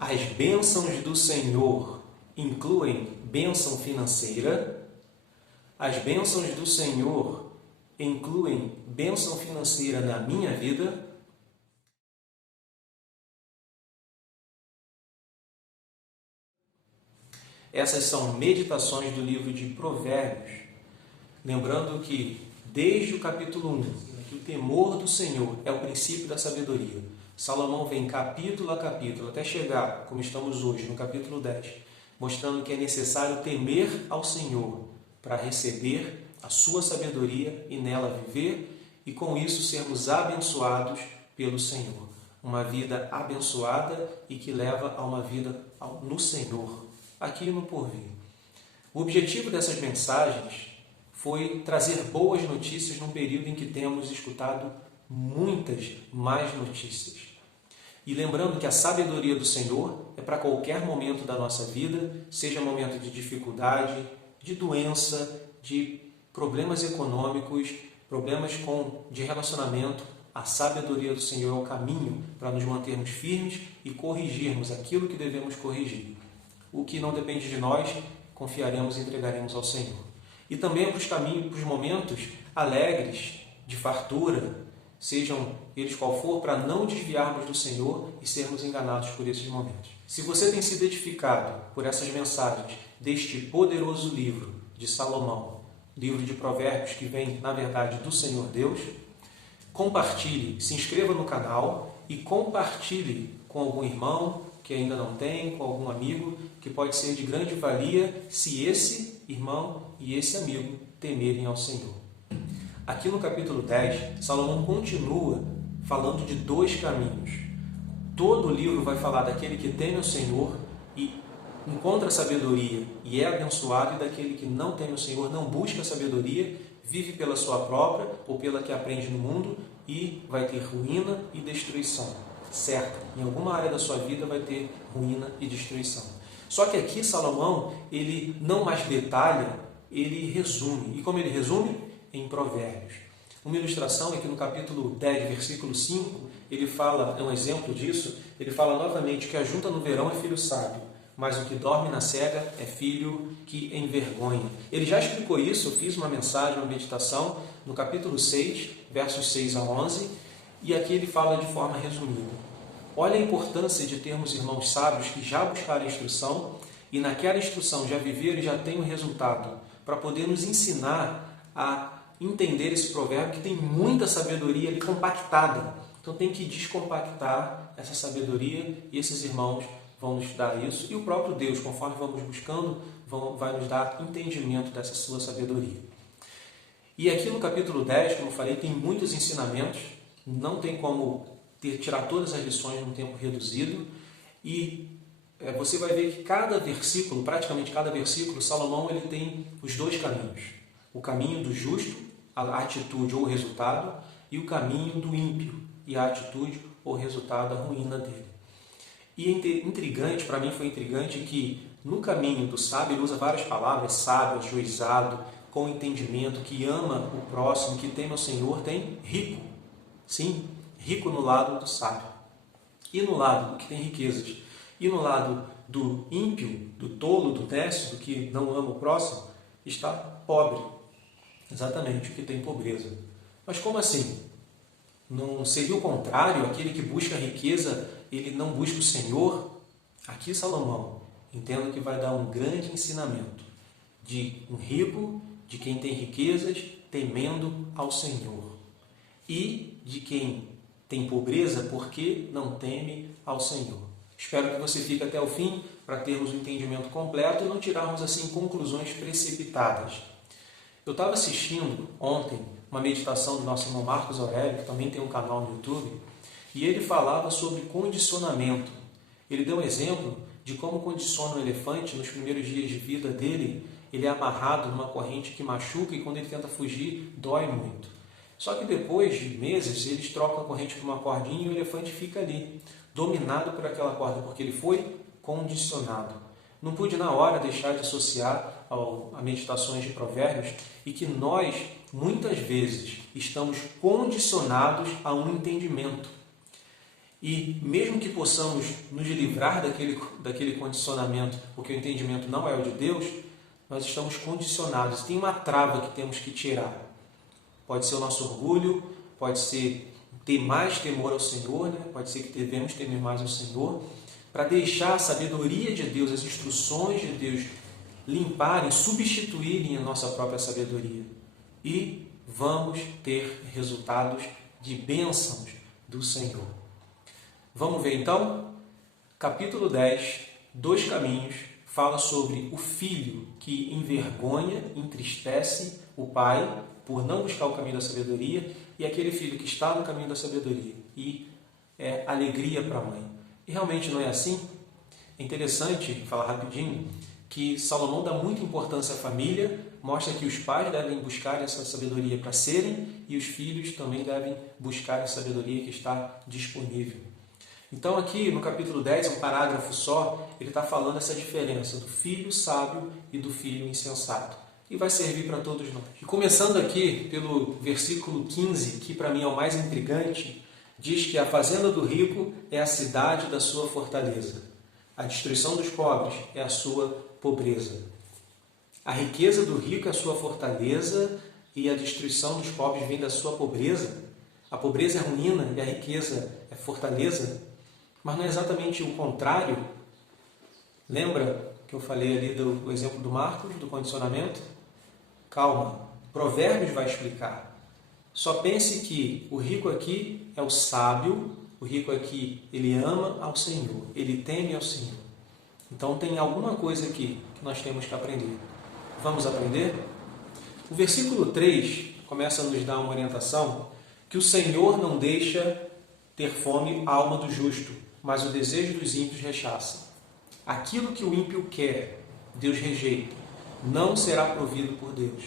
As bênçãos do Senhor incluem bênção financeira. As bênçãos do Senhor incluem bênção financeira na minha vida. Essas são meditações do livro de Provérbios. Lembrando que, desde o capítulo 1, que o temor do Senhor é o princípio da sabedoria. Salomão vem capítulo a capítulo, até chegar, como estamos hoje, no capítulo 10, mostrando que é necessário temer ao Senhor para receber a sua sabedoria e nela viver, e com isso sermos abençoados pelo Senhor. Uma vida abençoada e que leva a uma vida no Senhor, aqui e no porvir. O objetivo dessas mensagens foi trazer boas notícias num período em que temos escutado muitas más notícias. E lembrando que a sabedoria do Senhor é para qualquer momento da nossa vida, seja momento de dificuldade, de doença, de problemas econômicos, problemas de relacionamento. A sabedoria do Senhor é o caminho para nos mantermos firmes e corrigirmos aquilo que devemos corrigir. O que não depende de nós, confiaremos e entregaremos ao Senhor. E também para os caminhos, para os momentos alegres, de fartura, sejam eles qual for, para não desviarmos do Senhor e sermos enganados por esses momentos. Se você tem sido edificado por essas mensagens deste poderoso livro de Salomão, livro de Provérbios que vem, na verdade, do Senhor Deus, compartilhe, se inscreva no canal e compartilhe com algum irmão que ainda não tem, com algum amigo, que pode ser de grande valia se esse irmão e esse amigo temerem ao Senhor. Aqui no capítulo 10, Salomão continua falando de dois caminhos. Todo o livro vai falar daquele que teme ao Senhor e encontra sabedoria e é abençoado, e daquele que não teme ao Senhor, não busca sabedoria, vive pela sua própria ou pela que aprende no mundo e vai ter ruína e destruição. Certo, em alguma área da sua vida vai ter ruína e destruição. Só que aqui Salomão, ele não mais detalha, ele resume. E como ele resume? Em Provérbios. Uma ilustração é que no capítulo 10, versículo 5, ele fala, é um exemplo disso, ele fala novamente que a junta no verão é filho sábio, mas o que dorme na cega é filho que envergonha. Ele já explicou isso, eu fiz uma mensagem, uma meditação, no capítulo 6, versos 6 a 11, e aqui ele fala de forma resumida. Olha a importância de termos irmãos sábios que já buscaram a instrução e naquela instrução já viveram e já têm o resultado, para poder nos ensinar a entender esse provérbio que tem muita sabedoria ali compactada. Então tem que descompactar essa sabedoria e esses irmãos vão nos dar isso. E o próprio Deus, conforme vamos buscando, vai nos dar entendimento dessa sua sabedoria. E aqui no capítulo 10, como eu falei, tem muitos ensinamentos. Não tem como tirar todas as lições num tempo reduzido. E você vai ver que cada versículo, praticamente cada versículo, Salomão ele tem os dois caminhos. O caminho do justo, a atitude ou o resultado, e o caminho do ímpio, e a atitude ou o resultado, a ruína dele. E intrigante, para mim foi intrigante, que no caminho do sábio ele usa várias palavras, sábio, ajuizado, com entendimento, que ama o próximo, que teme ao Senhor, tem rico. Sim, rico no lado do sábio. E no lado do que tem riquezas. E no lado do ímpio, do tolo, do nécio, do que não ama o próximo, está pobre. Exatamente, o que tem pobreza. Mas como assim? Não seria o contrário? Aquele que busca a riqueza, ele não busca o Senhor? Aqui Salomão, entendo que vai dar um grande ensinamento de um rico, de quem tem riquezas, temendo ao Senhor. E de quem tem pobreza, porque não teme ao Senhor. Espero que você fique até o fim para termos um entendimento completo e não tirarmos assim conclusões precipitadas. Eu estava assistindo ontem uma meditação do nosso irmão Marcos Aurélio, que também tem um canal no YouTube, e ele falava sobre condicionamento. Ele deu um exemplo de como condiciona um elefante nos primeiros dias de vida dele. Ele é amarrado numa corrente que machuca e quando ele tenta fugir, dói muito. Só que depois de meses, eles trocam a corrente por uma cordinha e o elefante fica ali, dominado por aquela corda, porque ele foi condicionado. Não pude na hora deixar de associar a meditações de Provérbios e que nós, muitas vezes, estamos condicionados a um entendimento. E mesmo que possamos nos livrar daquele condicionamento, porque o entendimento não é o de Deus, nós estamos condicionados. Tem uma trava que temos que tirar. Pode ser o nosso orgulho, pode ser ter mais temor ao Senhor, né? Pode ser que devemos temer mais ao Senhor, para deixar a sabedoria de Deus, as instruções de Deus limparem, substituírem a nossa própria sabedoria. E vamos ter resultados de bênçãos do Senhor. Vamos ver então? Capítulo 10, 2 caminhos, fala sobre o filho que envergonha, entristece o pai por não buscar o caminho da sabedoria, e aquele filho que está no caminho da sabedoria e é alegria para a mãe. E realmente não é assim? É interessante falar rapidinho que Salomão dá muita importância à família, mostra que os pais devem buscar essa sabedoria para serem e os filhos também devem buscar a sabedoria que está disponível. Então aqui no capítulo 10, um parágrafo só, ele está falando essa diferença do filho sábio e do filho insensato. E vai servir para todos nós. E começando aqui pelo versículo 15, que para mim é o mais intrigante, diz que a fazenda do rico é a cidade da sua fortaleza. A destruição dos pobres é a sua pobreza. A riqueza do rico é a sua fortaleza e a destruição dos pobres vem da sua pobreza. A pobreza é ruína e a riqueza é fortaleza. Mas não é exatamente o contrário? Lembra que eu falei ali do exemplo do Marcos, do condicionamento? Calma, Provérbios vai explicar. Só pense que o rico aqui é o sábio, o rico aqui ele ama ao Senhor, ele teme ao Senhor. Então tem alguma coisa aqui que nós temos que aprender. Vamos aprender? O versículo 3 começa a nos dar uma orientação que o Senhor não deixa ter fome a alma do justo, mas o desejo dos ímpios rechaça. Aquilo que o ímpio quer, Deus rejeita. Não será provido por Deus.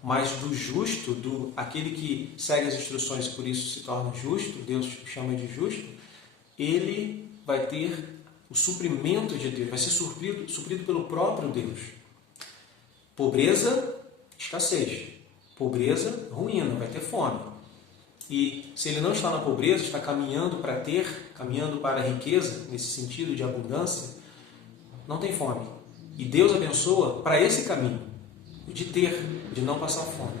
Mas do justo, aquele que segue as instruções e por isso se torna justo, Deus chama de justo, ele vai ter o suprimento de Deus, vai ser suprido pelo próprio Deus. Pobreza, escassez. Pobreza, ruína, vai ter fome. E se ele não está na pobreza, está caminhando para a riqueza, nesse sentido de abundância, não tem fome. E Deus abençoa para esse caminho, de não passar fome.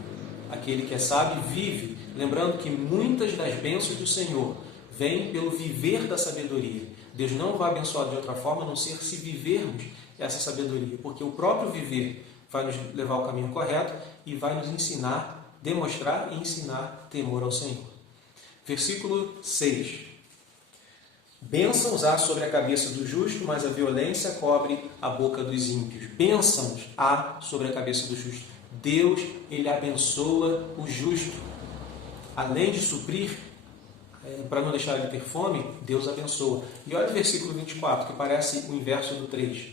Aquele que é sábio vive, lembrando que muitas das bênçãos do Senhor vêm pelo viver da sabedoria. Deus não vai abençoar de outra forma, a não ser se vivermos essa sabedoria, porque o próprio viver vai nos levar ao caminho correto e vai nos ensinar, demonstrar e ensinar temor ao Senhor. Versículo 6. Bênçãos há sobre a cabeça do justo, mas a violência cobre a boca dos ímpios. Bênçãos há sobre a cabeça do justo. Deus, ele abençoa o justo. Além de suprir, para não deixar ele ter fome, Deus abençoa. E olha o versículo 24, que parece o inverso do 3.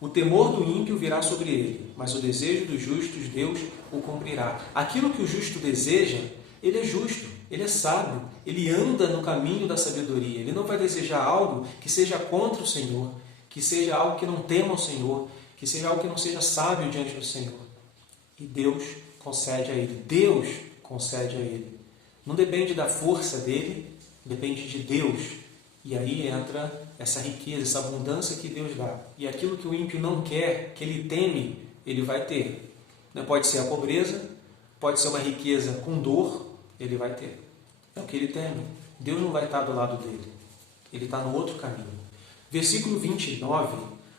O temor do ímpio virá sobre ele, mas o desejo dos justos, Deus o cumprirá. Aquilo que o justo deseja, ele é justo, ele é sábio, ele anda no caminho da sabedoria. Ele não vai desejar algo que seja contra o Senhor, que seja algo que não tema o Senhor, que seja algo que não seja sábio diante do Senhor. E Deus concede a ele. Deus concede a ele. Não depende da força dele, depende de Deus. E aí entra essa riqueza, essa abundância que Deus dá. E aquilo que o ímpio não quer, que ele teme, ele vai ter. Pode ser a pobreza, pode ser uma riqueza com dor, ele vai ter. É o que ele teme. Deus não vai estar do lado dele. Ele está no outro caminho. Versículo 29.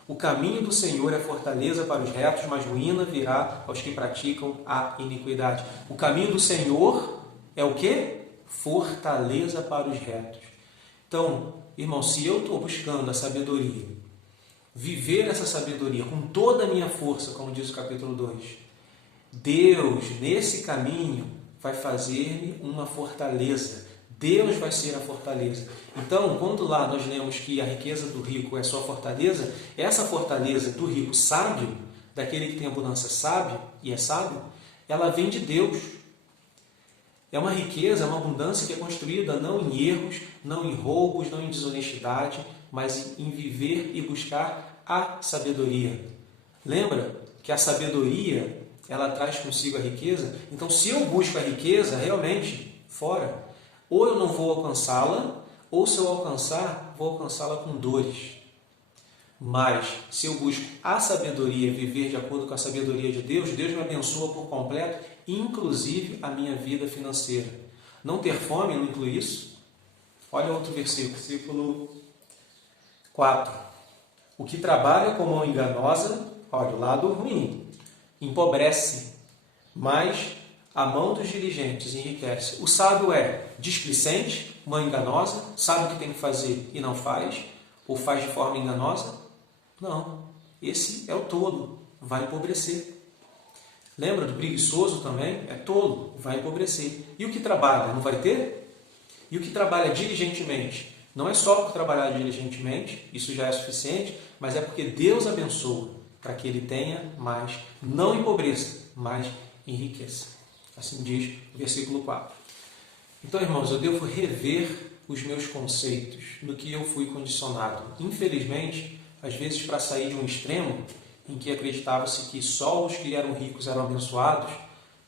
O caminho do Senhor é fortaleza para os retos, mas ruína virá aos que praticam a iniquidade. O caminho do Senhor é o quê? Fortaleza para os retos. Então, irmão, se eu estou buscando a sabedoria, viver essa sabedoria com toda a minha força, como diz o capítulo 2, Deus, nesse caminho, vai fazer-me uma fortaleza. Deus vai ser a fortaleza. Então, quando lá nós lemos que a riqueza do rico é sua fortaleza, essa fortaleza do rico sábio, daquele que tem abundância sábio e é sábio, ela vem de Deus. É uma riqueza, uma abundância que é construída não em erros, não em roubos, não em desonestidade, mas em viver e buscar a sabedoria. Lembra que a sabedoria, ela traz consigo a riqueza? Então, se eu busco a riqueza, realmente, fora, ou eu não vou alcançá-la, ou se eu alcançar, vou alcançá-la com dores. Mas, se eu busco a sabedoria, viver de acordo com a sabedoria de Deus, Deus me abençoa por completo, inclusive a minha vida financeira. Não ter fome não inclui isso? Olha outro versículo 4. O que trabalha com mão enganosa, olha o lado ruim, empobrece, mas a mão dos diligentes enriquece. O sábio é displicente, mão enganosa, sabe o que tem que fazer e não faz, ou faz de forma enganosa? Não, esse é o tolo, vai empobrecer. Lembra do preguiçoso também? É tolo, vai empobrecer. E o que trabalha, não vai ter? E o que trabalha diligentemente? Não é só por trabalhar diligentemente, isso já é suficiente, mas é porque Deus abençoa para que ele tenha mais, não empobreça, mas enriqueça. Assim diz o versículo 4. Então, irmãos, eu devo rever os meus conceitos, no que eu fui condicionado. Infelizmente, às vezes para sair de um extremo em que acreditava-se que só os que eram ricos eram abençoados,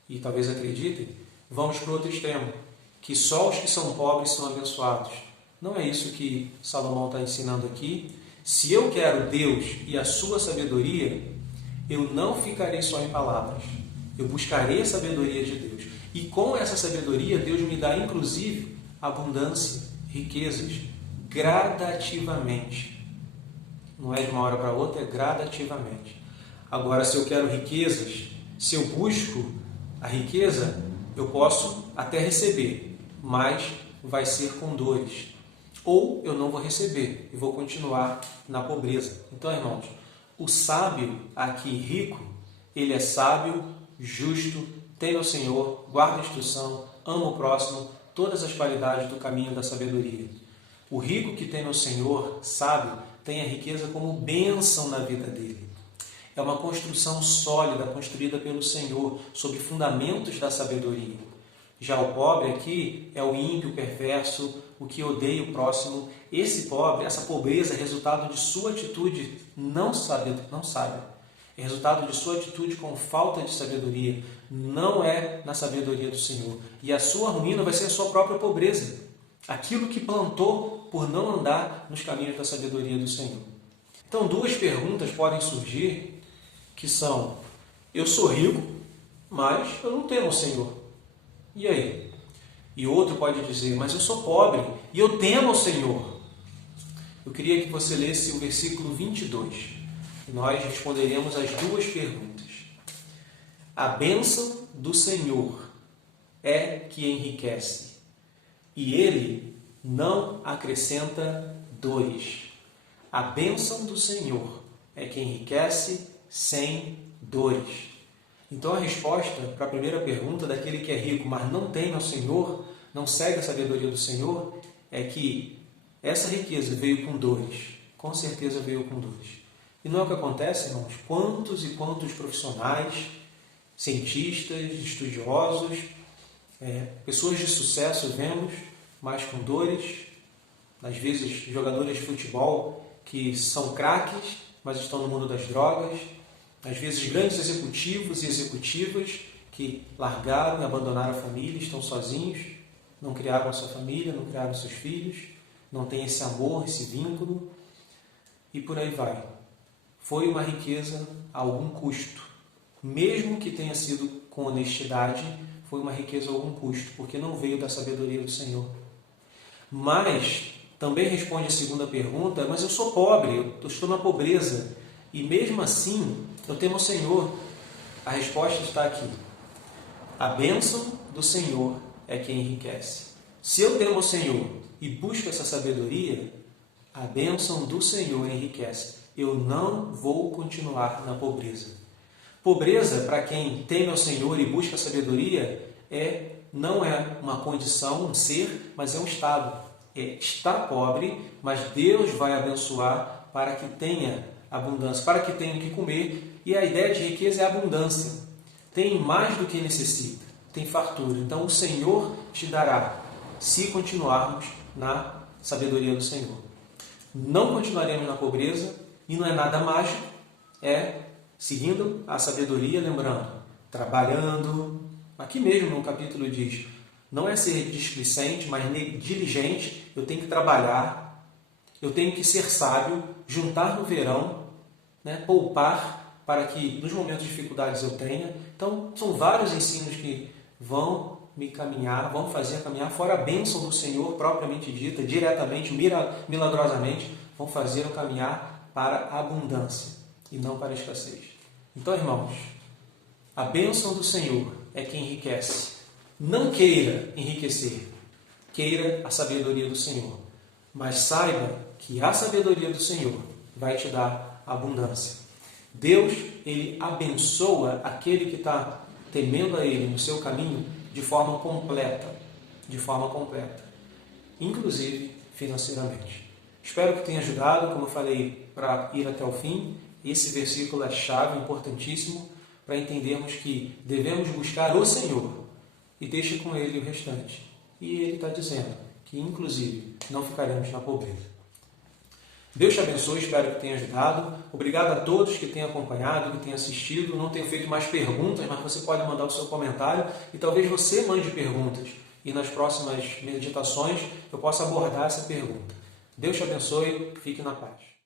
e talvez acreditem, vamos para o outro extremo, que só os que são pobres são abençoados. Não é isso que Salomão está ensinando aqui. Se eu quero Deus e a sua sabedoria, eu não ficarei só em palavras. Eu buscarei a sabedoria de Deus. E com essa sabedoria, Deus me dá, inclusive, abundância, riquezas, gradativamente. Não é de uma hora para outra, é gradativamente. Agora, se eu quero riquezas, se eu busco a riqueza, eu posso até receber, mas vai ser com dores. Ou eu não vou receber e vou continuar na pobreza. Então, irmãos, o sábio aqui rico, ele é sábio, justo, teme o Senhor, guarda a instrução, ama o próximo, todas as qualidades do caminho da sabedoria. O rico que teme o Senhor, sábio, tem a riqueza como bênção na vida dele. É uma construção sólida, construída pelo Senhor, sobre fundamentos da sabedoria. Já o pobre aqui é o ímpio, perverso, o que odeia o próximo. Esse pobre, essa pobreza é resultado de sua atitude não sábia. É resultado de sua atitude com falta de sabedoria. Não é na sabedoria do Senhor. E a sua ruína vai ser a sua própria pobreza. Aquilo que plantou por não andar nos caminhos da sabedoria do Senhor. Então, duas perguntas podem surgir, que são: eu sou rico, mas eu não temo o Senhor. E aí? E outro pode dizer: mas eu sou pobre e eu temo o Senhor. Eu queria que você lesse o versículo 22. E nós responderemos as duas perguntas. A bênção do Senhor é que enriquece, e Ele não acrescenta dores. A bênção do Senhor é que enriquece sem dores. Então a resposta para a primeira pergunta daquele que é rico, mas não teme ao Senhor, não segue a sabedoria do Senhor, é que essa riqueza veio com dores. Com certeza veio com dores. E não é o que acontece, irmãos? Quantos e quantos profissionais, cientistas, estudiosos, pessoas de sucesso vemos, mas com dores, às vezes jogadores de futebol que são craques, mas estão no mundo das drogas, às vezes grandes executivos e executivas que largaram e abandonaram a família, estão sozinhos, não criaram a sua família, não criaram seus filhos, não têm esse amor, esse vínculo, e por aí vai. Foi uma riqueza a algum custo, mesmo que tenha sido com honestidade, foi uma riqueza a algum custo, porque não veio da sabedoria do Senhor. Mas também responde a segunda pergunta: mas eu sou pobre, eu estou na pobreza, e mesmo assim eu temo o Senhor. A resposta está aqui. A bênção do Senhor é quem enriquece. Se eu temo o Senhor e busco essa sabedoria, a bênção do Senhor enriquece. Eu não vou continuar na pobreza. Pobreza, para quem teme ao Senhor e busca a sabedoria, não é uma condição, um ser, mas é um estado. Está pobre, mas Deus vai abençoar para que tenha abundância, para que tenha o que comer. E a ideia de riqueza é abundância. Tem mais do que necessita, tem fartura. Então o Senhor te dará, se continuarmos na sabedoria do Senhor. Não continuaremos na pobreza, e não é nada mágico, seguindo a sabedoria, lembrando, trabalhando. Aqui mesmo no capítulo diz: Não é ser displicente, mas diligente. Eu tenho que trabalhar, eu tenho que ser sábio, juntar no verão, né? Poupar para que nos momentos de dificuldades eu tenha. Então, são vários ensinos que vão me caminhar, vão fazer caminhar, fora a bênção do Senhor propriamente dita, diretamente, milagrosamente, vão fazer eu caminhar para a abundância e não para a escassez. Então, irmãos, a bênção do Senhor é que enriquece. Não queira enriquecer, queira a sabedoria do Senhor. Mas saiba que a sabedoria do Senhor vai te dar abundância. Deus, Ele abençoa aquele que está temendo a Ele no seu caminho de forma completa, inclusive financeiramente. Espero que tenha ajudado, como eu falei, para ir até o fim. Esse versículo é chave, importantíssimo, para entendermos que devemos buscar o Senhor e deixe com Ele o restante. E Ele está dizendo que, inclusive, não ficaremos na pobreza. Deus te abençoe, espero que tenha ajudado. Obrigado a todos que têm acompanhado, que têm assistido. Não tenho feito mais perguntas, mas você pode mandar o seu comentário e talvez você mande perguntas. E nas próximas meditações eu possa abordar essa pergunta. Deus te abençoe, fique na paz.